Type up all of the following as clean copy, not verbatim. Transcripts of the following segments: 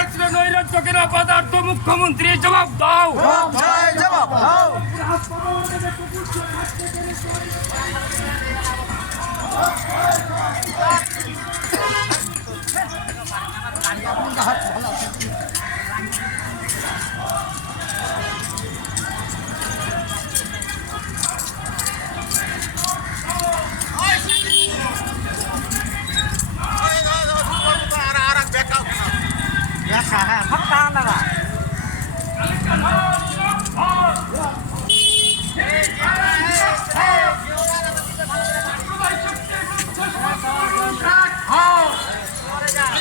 ক্ষেত্রে নৈরাজ্যকে অপদার্থ মুখ্যমন্ত্রী জবাব দাও। জবাব দাও।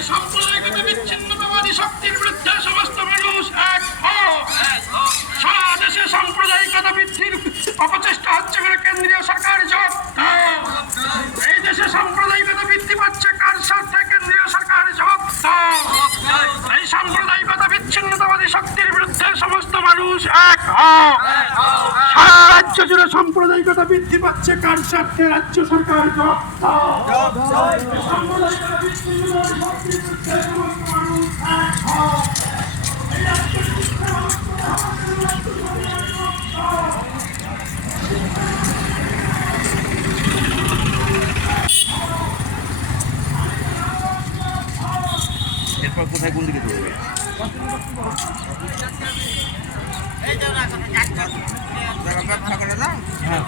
সাম্প্রদায়িকতা বিচ্ছিন্নতাবাদী শক্তির বিরুদ্ধে সমস্ত মানুষ এক হও। সারা দেশে সাম্প্রদায়িকতা বৃদ্ধির অপচেষ্টা হচ্ছে বলে কেন্দ্রীয় সরকার জবাব দাও। এই দেশে সাম্প্রদায়িকতা বৃদ্ধি পাচ্ছে কার স্বার্থে? কেন্দ্রীয় সরকার জবাব দাও। এই সাম্প্রদায়িকতা বিচ্ছিন্নতাবাদী শক্তির বিরুদ্ধে সমস্ত মানুষ এক হও। সারা রাজ্য জুড়ে সাম্প্রদায়িকতা বৃদ্ধি পাচ্ছে কার স্বার্থে? রাজ্য সরকার জবাব দাও। সাম্প্রদায়িকতা বিচ্ছিন্নতাবাদী শক্তির বিরুদ্ধে সমস্ত মানুষ এক হও। এরপর কোথায় কোন দিকে ধরবে? হ্যাঁ